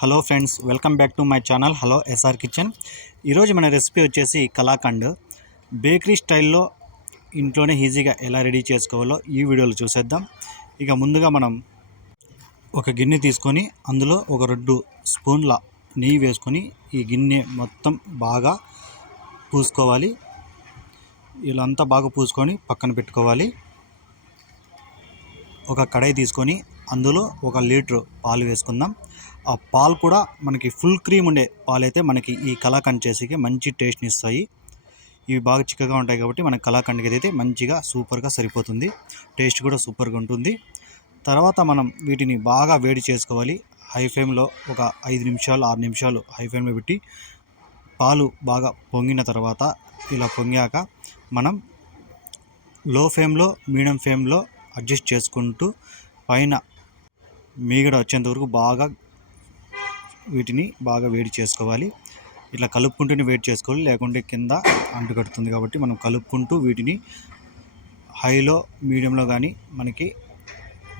Hello friends welcome back to my channel. Hello SR kitchen. ఈరోజు మన recipe వచ్చేసి kalakand. Bakery స్టైల్లో ఇంట్లోనే ఈజీగా ఎలా రెడీ చేసుకోవాలో ఈ వీడియోలో చూసేద్దాం. ఇక ముందుగా మనం ఒక గిన్నె తీసుకొని అందులో ఒక రెండు స్పూన్ల నెయ్యి వేసుకొని ఈ గిన్నె మొత్తం బాగా పూసుకోవాలి. ఇలా అంతా బాగా పూసుకొని పక్కన పెట్టుకోవాలి. ఒక కడాయి తీసుకొని అందులో ఒక లీటరు పాలు వేసుకుందాం. ఆ పాలు కూడా మనకి ఫుల్ క్రీమ్ ఉండే పాలైతే మనకి ఈ కలాకండ్ చేసేకి మంచి టేస్ట్ని ఇస్తాయి. ఇవి బాగా చిక్కగా ఉంటాయి కాబట్టి మనకి కలాకండ్కి అయితే మంచిగా సూపర్గా సరిపోతుంది. టేస్ట్ కూడా సూపర్గా ఉంటుంది. తర్వాత మనం వీటిని బాగా వేడి చేసుకోవాలి. హై ఫ్లేమ్లో ఒక ఐదు నిమిషాలు ఆరు నిమిషాలు హై ఫ్లేమ్లో పెట్టి పాలు బాగా పొంగిన తర్వాత ఇలా పొంగాక మనం లో ఫ్లేమ్లో మీడియం ఫ్లేమ్లో అడ్జస్ట్ చేసుకుంటూ పైన మీగడ వచ్చేంత వరకు బాగా వీటిని బాగా వేడి చేసుకోవాలి. ఇట్లా కలుపుకుంటూనే వేడి చేసుకోవాలి. లేకుంటే కింద అంటుకడుతుంది కాబట్టి మనం కలుపుకుంటూ వీటిని హైలో మీడియంలో కానీ మనకి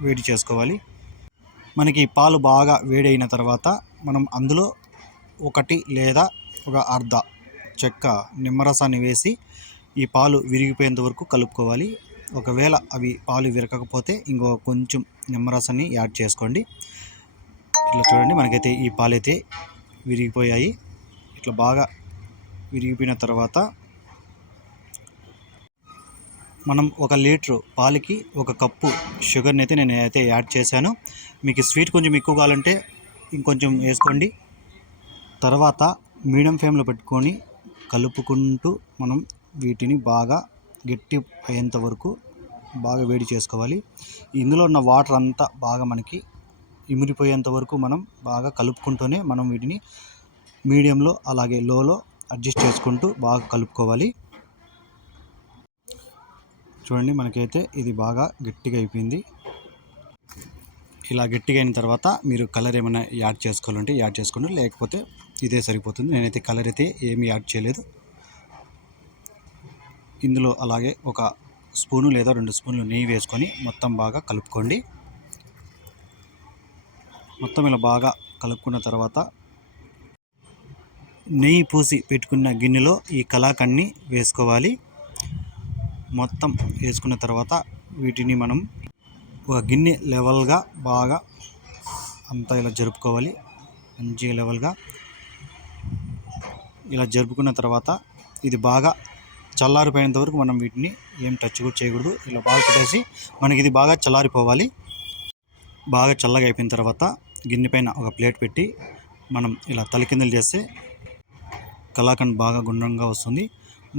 వేడి చేసుకోవాలి. మనకి పాలు బాగా వేడి అయిన తర్వాత మనం అందులో ఒకటి లేదా ఒక అర్ధ చెక్క నిమ్మరసాన్ని వేసి ఈ పాలు విరిగిపోయేంత వరకు కలుపుకోవాలి. ఒకవేళ అవి పాలు విరగకపోతే ఇంకో కొంచెం నిమ్మరసాన్ని యాడ్ చేసుకోండి. ఇట్లా చూడండి మనకైతే ఈ పాలైతే విరిగిపోయాయి. ఇట్లా బాగా విరిగిపోయిన తర్వాత మనం ఒక లీటరు పాలకి ఒక కప్పు షుగర్ని అయితే నేను అయితే యాడ్ చేశాను. మీకు స్వీట్ కొంచెం ఎక్కువ కావాలంటే ఇంకొంచెం వేసుకోండి. తర్వాత మీడియం ఫ్లేమ్లో పెట్టుకొని కలుపుకుంటూ మనం వీటిని బాగా గట్టి అయ్యేంత వరకు బాగా వేడి చేసుకోవాలి. ఇందులో ఉన్న వాటర్ అంతా బాగా మనకి ఇమిడిపోయేంత వరకు మనం బాగా కలుపుకుంటూనే మనం వీటిని మీడియంలో అలాగే లోలో అడ్జస్ట్ చేసుకుంటూ బాగా కలుపుకోవాలి. చూడండి మనకైతే ఇది బాగా గట్టిగా అయిపోయింది. ఇలా గట్టిగా అయిన తర్వాత మీరు కలర్ ఏమైనా యాడ్ చేసుకోవాలంటే యాడ్ చేసుకోండి. లేకపోతే ఇదే సరిపోతుంది. నేనైతే కలర్ అయితే ఏమీ యాడ్ చేయలేదు. ఇందులో అలాగే ఒక స్పూను లేదా రెండు స్పూన్లు నెయ్యి వేసుకొని మొత్తం బాగా కలుపుకోండి. మొత్తం ఇలా బాగా కలుపుకున్న తర్వాత నెయ్యి పూసి పెట్టుకున్న గిన్నెలో ఈ కలాకండ్ని వేసుకోవాలి. మొత్తం వేసుకున్న తర్వాత వీటిని మనం ఒక గిన్నె లెవెల్గా బాగా అంతా ఇలా జరుపుకోవాలి. మంచి లెవెల్గా. ఇలా జరుపుకున్న తర్వాత ఇది బాగా చల్లారిపోయేంత వరకు మనం వీటిని ఏం టచ్ కూడా చేయకూడదు. ఇలా బాగా పెట్టేసి మనకి ఇది బాగా చల్లారిపోవాలి. బాగా చల్లగా అయిపోయిన తర్వాత గిన్నె పైన ఒక ప్లేట్ పెట్టి మనం ఇలా తలకిందలు చేస్తే కలాకండ్ బాగా గుండ్రంగా వస్తుంది.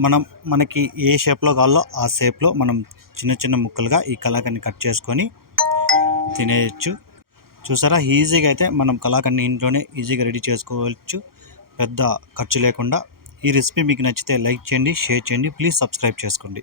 మనం మనకి ఏ షేప్లో కావాలో ఆ షేప్లో మనం చిన్న చిన్న ముక్కలుగా ఈ కలాకండ్ని కట్ చేసుకొని తినేయచ్చు. చూసారా? ఈజీగా అయితే మనం కలాకండ్ని ఇంట్లోనే ఈజీగా రెడీ చేసుకోవచ్చు. పెద్ద ఖర్చు లేకుండా. ఈ రెసిపీ మీకు నచ్చితే లైక్ చేయండి షేర్ చేయండి ప్లీజ్ సబ్స్క్రైబ్ చేసుకోండి.